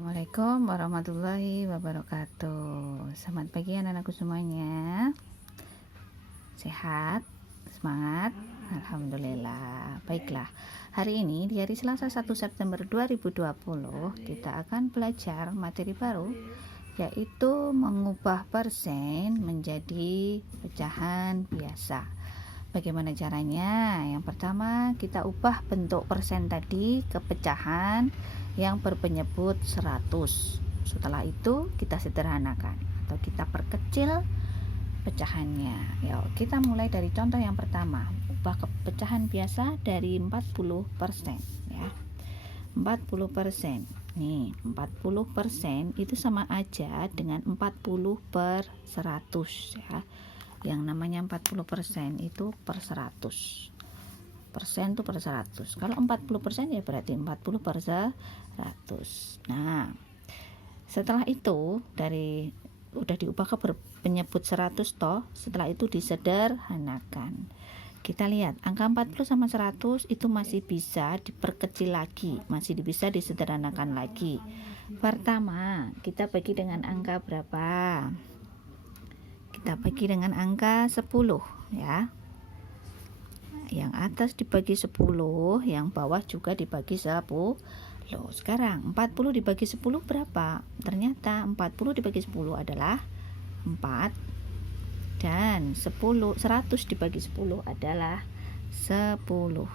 Assalamualaikum warahmatullahi wabarakatuh. Selamat pagi anak-anakku semuanya. Sehat, semangat, alhamdulillah. Baiklah, hari ini di hari Selasa 1 September 2020 kita akan belajar materi baru, yaitu mengubah persen menjadi pecahan biasa. Bagaimana caranya? Yang pertama, kita ubah bentuk persen tadi ke pecahan yang berpenyebut 100. Setelah itu kita sederhanakan atau kita perkecil pecahannya. Yuk, kita mulai dari contoh yang pertama. Ubah ke pecahan biasa dari 40%, ya. 40%. Nih, 40% itu sama aja dengan 40/100, ya. Yang namanya 40% itu per 100. Persen itu per 100. Kalau 40% ya berarti 40/100. Nah, setelah itu udah diubah ke penyebut 100 toh, setelah itu disederhanakan. Kita lihat angka 40 sama 100 itu masih bisa diperkecil lagi, masih bisa disederhanakan lagi. Pertama, kita bagi dengan angka berapa? Kita bagi dengan angka 10, ya. Yang atas dibagi 10, yang bawah juga dibagi 10. Sekarang 40 dibagi 10 berapa? Ternyata 40 dibagi 10 adalah 4, dan 100 dibagi 10 adalah 10.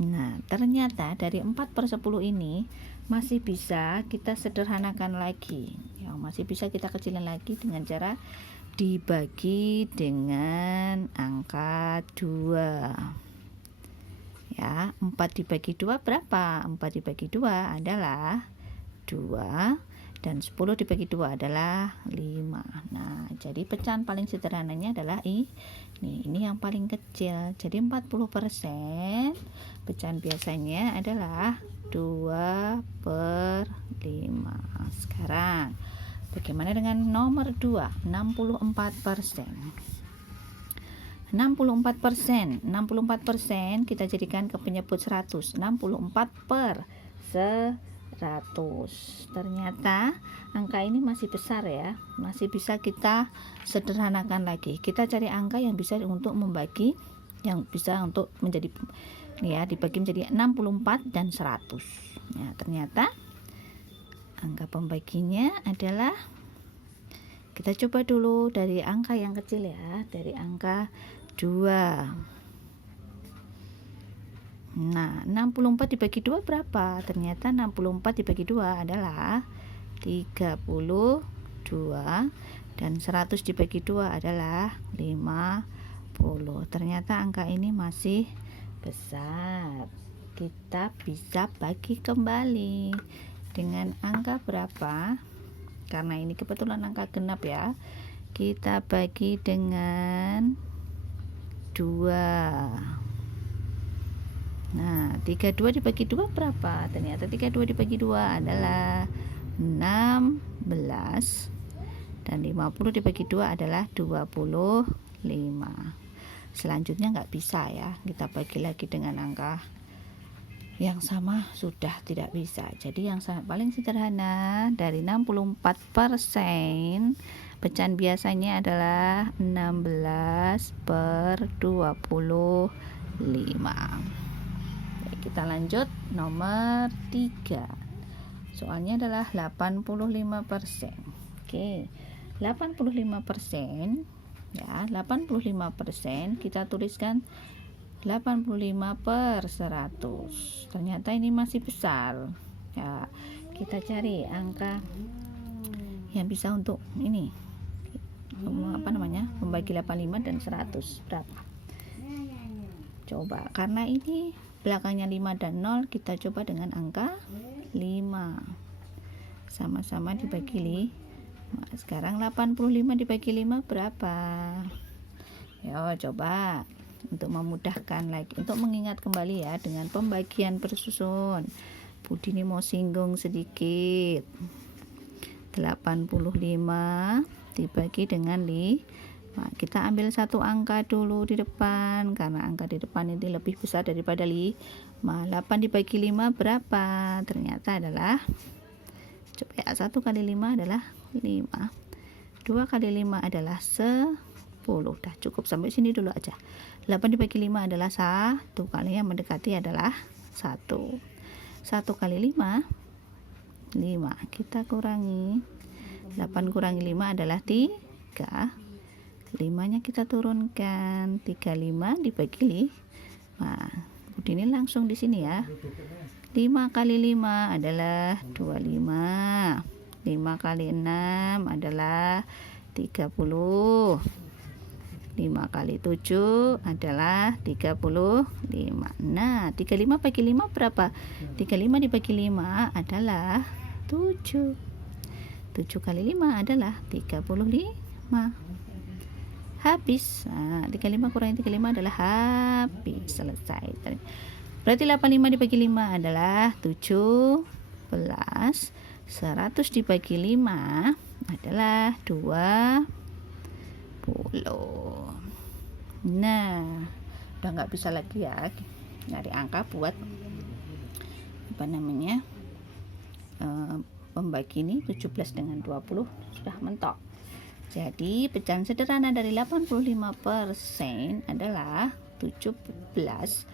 Nah, ternyata dari 4/10 ini masih bisa kita sederhanakan lagi, ya, masih bisa kita kecilin lagi dengan cara dibagi dengan angka 2. Ya, 4 dibagi 2 berapa? 4 dibagi 2 adalah 2, dan 10 dibagi 2 adalah 5. Nah, jadi pecahan paling sederhananya adalah ini yang paling kecil. Jadi 40% pecahan biasanya adalah 2/5. Sekarang bagaimana dengan nomor 2? 64%. 64% kita jadikan ke penyebut 100. 64/100. Ternyata angka ini masih besar, ya. Masih bisa kita sederhanakan lagi. Kita cari angka yang bisa untuk membagi, yang bisa untuk menjadi, ya, dibagi menjadi 64 dan 100. Ya, ternyata angka pembaginya adalah, kita coba dulu dari angka yang kecil, ya, dari angka 2. Nah, 64 dibagi 2 berapa? Ternyata 64 dibagi 2 adalah 32, dan 100 dibagi 2 adalah 50. Ternyata angka ini masih besar. Kita bisa bagi kembali dengan angka berapa? Karena ini kebetulan angka genap, ya. Kita bagi dengan 2. Nah, 32 dibagi 2 berapa? Ternyata 32 dibagi 2 adalah 16, dan 50 dibagi 2 adalah 25. Selanjutnya nggak bisa, ya. Kita bagi lagi dengan angka yang sama sudah tidak bisa. Jadi yang paling sederhana dari 64%, pecahan biasanya adalah 16/25. Kita lanjut nomor 3. Soalnya adalah 85%. Oke, 85%, ya, 85% kita tuliskan 85/100. Ternyata ini masih besar, ya. Kita cari angka yang bisa untuk ini, membagi 85 dan 100 berapa? Coba, karena ini belakangnya 5 dan 0, kita coba dengan angka 5. Sama-sama dibagi 5. Sekarang 85 dibagi 5 berapa? Yo, coba untuk memudahkan lagi, untuk mengingat kembali, ya, dengan pembagian bersusun. Budi ini mau singgung sedikit. 85 dibagi dengan 5. Kita ambil satu angka dulu di depan, karena angka di depan ini lebih besar daripada 5. Nah, 8 dibagi 5 berapa? Ternyata adalah, coba ya, 1 kali 5 adalah 5, 2 kali 5 adalah 10. Dah cukup sampai sini dulu aja. 8 dibagi 5 adalah 1 kali, yang mendekati adalah 1. 1 kali 5, 5. Kita kurangi, 8 kurangi 5 adalah 3. 5-nya kita turunkan, 35 dibagi 5. Ini langsung di sini ya. 5 kali 5 adalah 25. 5 kali 6 adalah 30. 5 kali 7 adalah 35. Nah, 35 bagi 5 berapa? 35 dibagi 5 adalah 7. 7 kali 5 adalah 35. Habis. Nah, 35 kurangi 35 adalah habis. Selesai. Berarti 85 dibagi 5 adalah 17. 100 dibagi 5 adalah 20. Nah, udah nggak bisa lagi ya nyari angka buat pembagi ini. 17 dengan 20 sudah mentok. Jadi pecahan sederhana dari 85% adalah 17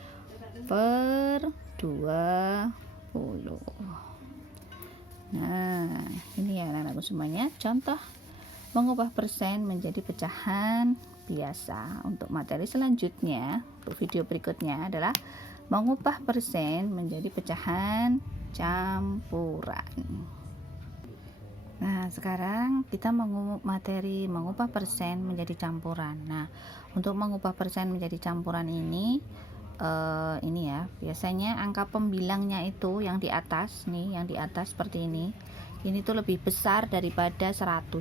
per 20. Nah, ini ya anak-anakku semuanya, contoh mengubah persen menjadi pecahan biasa. Untuk materi selanjutnya, untuk video berikutnya adalah mengubah persen menjadi pecahan campuran. Nah, sekarang kita materi mengubah persen menjadi campuran. Nah, untuk mengubah persen menjadi campuran ini ya, biasanya angka pembilangnya itu yang di atas nih, yang di atas seperti ini tuh lebih besar daripada 100.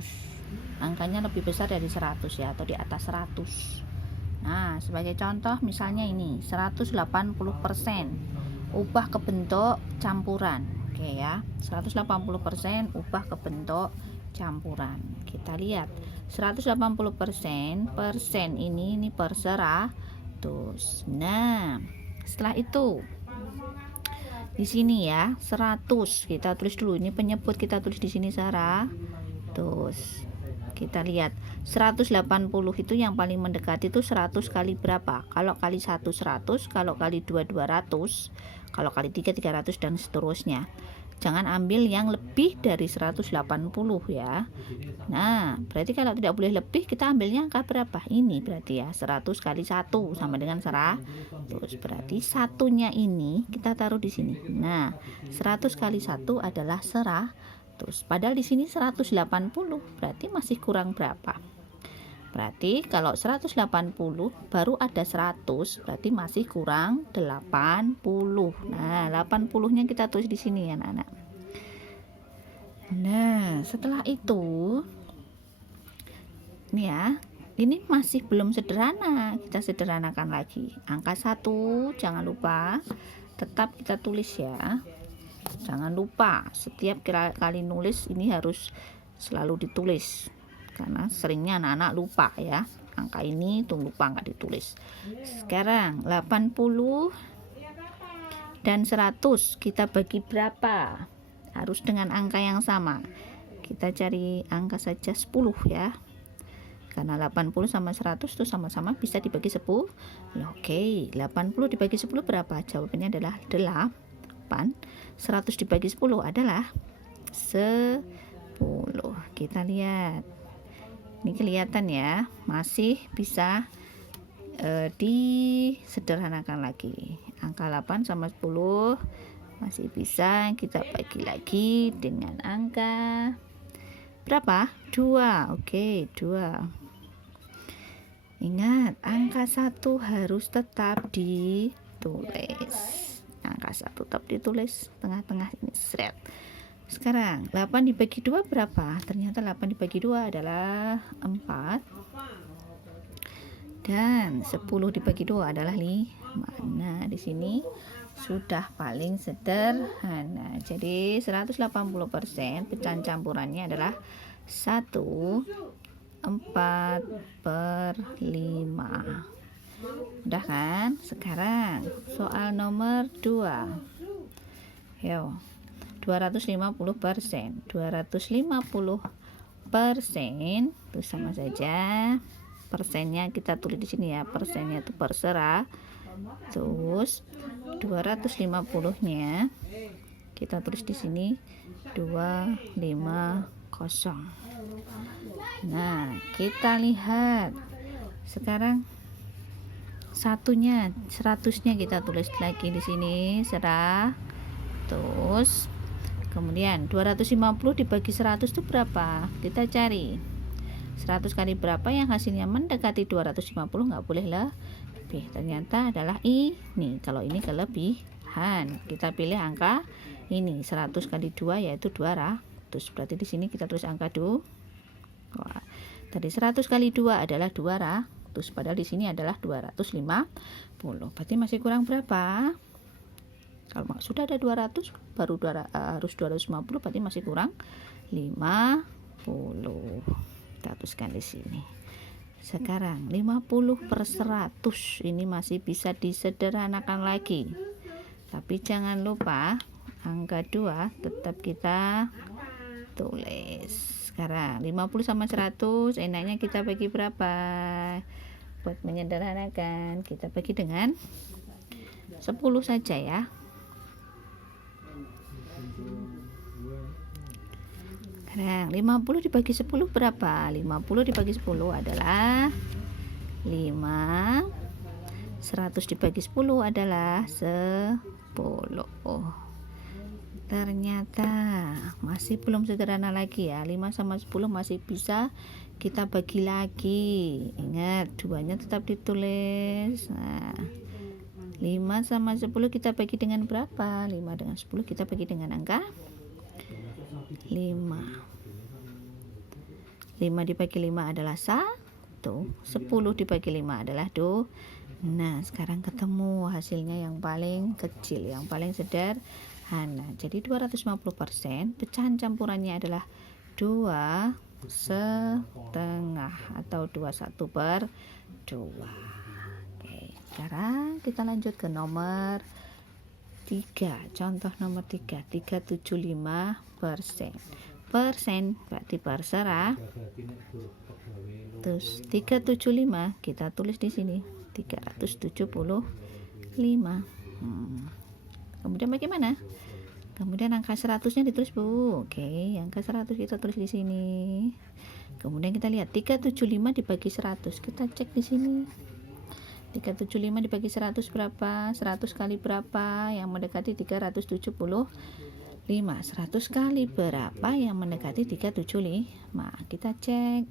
Angkanya lebih besar dari 100 ya, atau di atas 100. Nah, sebagai contoh misalnya ini 180%, ubah ke bentuk campuran. Oke ya, 180% ubah ke bentuk campuran. Kita lihat 180% persen ini per 100. Nah, setelah itu di sini ya 100 kita tulis dulu, ini penyebut kita tulis di sini 100. Kita lihat 180 itu yang paling mendekati itu 100 kali berapa? Kalau kali 1 100, kalau kali 2 200, kalau kali 3 300 dan seterusnya. Jangan ambil yang lebih dari 180 ya. Nah, berarti kalau tidak boleh lebih, kita ambilnya angka berapa? Ini berarti ya 100 kali 1 sama dengan 100. Berarti satunya ini kita taruh di sini. Nah, 100 kali 1 adalah 100. Padahal di sini 180, berarti masih kurang berapa? Berarti kalau 180 baru ada 100, berarti masih kurang 80. Nah, 80-nya kita tulis di sini ya, anak-anak. Nah, setelah itu ini ya, ini masih belum sederhana, kita sederhanakan lagi. Angka 1 jangan lupa tetap kita tulis ya. Jangan lupa setiap kali nulis ini harus selalu ditulis, karena seringnya anak-anak lupa ya, angka ini tuh lupa nggak ditulis. Sekarang 80 dan 100 kita bagi berapa? Harus dengan angka yang sama. Kita cari angka saja 10 ya, karena 80 sama 100 itu sama-sama bisa dibagi 10. Oke, 80 dibagi 10 berapa? Jawabannya adalah 8. 100 dibagi 10 adalah 10. Kita lihat, ini kelihatan ya, masih bisa disederhanakan lagi. Angka 8 sama 10 masih bisa kita bagi lagi dengan angka berapa? 2. Oke, 2. Ingat, angka 1 harus tetap ditulis. Angka 1 tetap ditulis tengah-tengah ini, seret. Sekarang 8 dibagi 2 berapa? Ternyata 8 dibagi 2 adalah 4. Dan 10 dibagi 2 adalah 5. Nah, di sini sudah paling sederhana. Jadi 180% pecahan campurannya adalah 1/4/5. Udah kan? Sekarang soal nomor 2. Yo, 250%. 250% itu sama saja. Persennya kita tulis di sini ya. Persennya itu per 100. 250-nya kita tulis di sini 250. Nah, kita lihat sekarang satunya 100-nya kita tulis lagi di sini 100. Kemudian 250 dibagi 100 itu berapa? Kita cari 100 kali berapa yang hasilnya mendekati 250, nggak boleh lebih. Ternyata adalah ini. Kalau ini kelebihan, kita pilih angka ini. 100 kali 2 yaitu 200. Berarti di sini kita tulis angka 2. Wah, tadi 100 kali 2 adalah 200, padahal di sini adalah 250. Berarti masih kurang berapa? Kalau sudah ada 200 baru harus 250, berarti masih kurang 50. Kita tuliskan di sini. Sekarang 50/100 ini masih bisa disederhanakan lagi. Tapi jangan lupa angka 2 tetap kita tulis. Sekarang 50 sama 100 enaknya kita bagi berapa? Buat menyederhanakan kita bagi dengan 10 saja ya. Sekarang 50 dibagi 10 berapa? 50 dibagi 10 adalah 5. 100 dibagi 10 adalah 10. Ternyata masih belum sederhana lagi ya. 5 sama 10 masih bisa kita bagi lagi. Ingat, duanya tetap ditulis. Nah, 5 sama 10 kita bagi dengan berapa? 5 dengan 10 kita bagi dengan angka 5. 5 dibagi 5 adalah 1. 10 dibagi 5 adalah 2. Nah, sekarang ketemu hasilnya yang paling kecil, yang paling sederhana. Jadi 250% pecahan campurannya adalah 2,5 atau 21/2. Oke, sekarang kita lanjut ke nomor 3. Contoh nomor 3, 375%. Persen berarti per 100. Terus 375 kita tulis di sini 375. Kemudian bagaimana? Kemudian angka 100-nya ditulis, Bu. Oke, angka 100 kita tulis di sini. Kemudian kita lihat 375 dibagi 100. Kita cek di sini. 375 dibagi 100 berapa? 100 kali berapa yang mendekati 375? 100 kali berapa yang mendekati 375? Kita cek.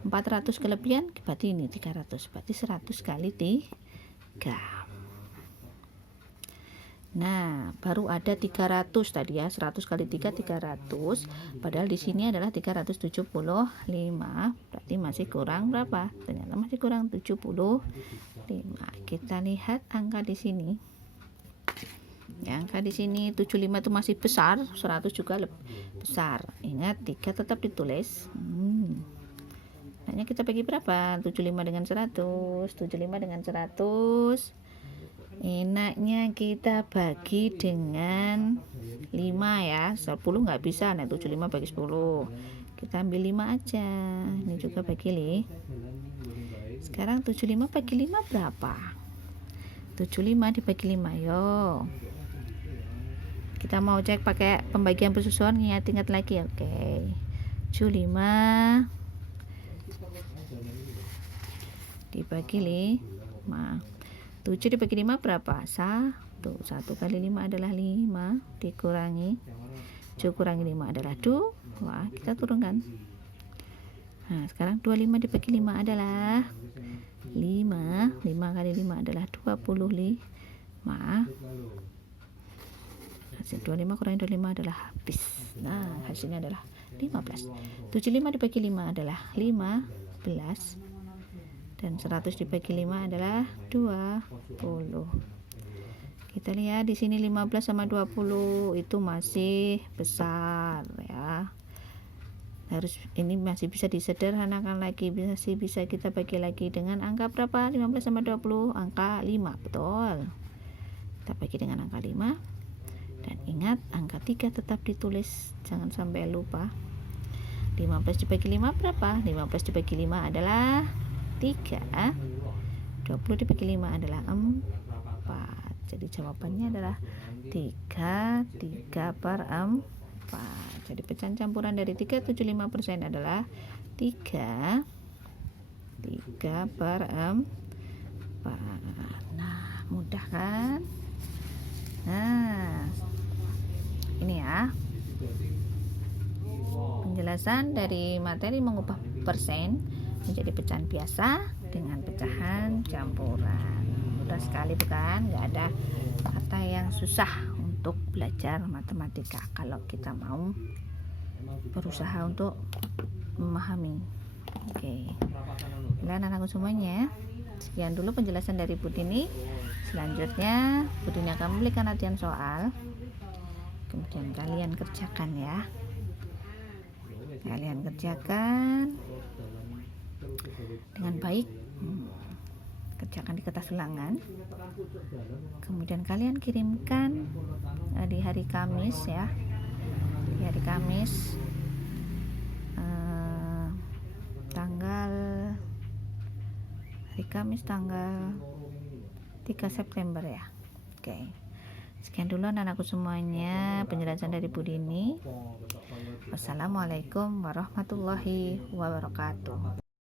400 kelebihan berarti ini 300. Berarti 100 kali 3. Nah, baru ada 300 tadi ya. 100 kali 3 300. Padahal di sini adalah 375. Berarti masih kurang berapa? Ternyata masih kurang 75. Kita lihat angka di sini. Ya, angka di sini 75 itu masih besar, 100 juga lebih besar. Ingat 3 tetap ditulis. Hanya kita bagi berapa? 75 dengan 100. 75 dengan 100. Enaknya kita bagi dengan 5 ya. 10 nggak bisa. Nah, 75 bagi 10. Kita ambil 5 aja. Ini juga bagi 5. Sekarang 75 bagi 5 berapa? 75 dibagi 5. Yo. Kita mau cek pakai pembagian persusuan, ingat lagi. Oke. 75 dibagi 5. 7 dibagi 5 berapa? 1. 1 kali 5 adalah 5. Dikurangi 7 kurangi 5 adalah 2. Wah, kita turunkan. Nah, sekarang 25 dibagi 5 adalah 5. 5 kali 5 adalah 25. Hasil 25 kurangi 25 adalah habis. Nah, hasilnya adalah 15. 75 dibagi 5 adalah 15. Dan 100 dibagi 5 adalah 20. Kita lihat di sini 15 sama 20 itu masih besar ya. ini masih bisa disederhanakan lagi, bisa kita bagi lagi dengan angka berapa? 15 sama 20, angka 5, betul. Kita bagi dengan angka 5. Dan ingat, angka 3 tetap ditulis, jangan sampai lupa. 15 dibagi 5 berapa? 15 dibagi 5 adalah 3. 20 dibagi 5 adalah 4. Jadi jawabannya adalah 3 per 4. Jadi pecahan campuran dari 375% adalah 3 per 4. Nah, mudah kan? Nah, ini ya penjelasan dari materi mengubah persen menjadi pecahan biasa dengan pecahan campuran. Mudah sekali bukan? Nggak ada kata yang susah untuk belajar matematika kalau kita mau berusaha untuk memahami. Oke. Anak-anakku semuanya, sekian dulu penjelasan dari Bu Dini. Selanjutnya Bu Dini akan memberikan latihan soal, kemudian kalian kerjakan ya. Kalian kerjakan dengan baik, kerjakan di kertas ulangan, kemudian kalian kirimkan di hari Kamis ya, di hari Kamis tanggal 3 September ya. Oke. Sekian dulu anak-anakku semuanya penjelasan dari Bu Dini. Wassalamualaikum warahmatullahi wabarakatuh.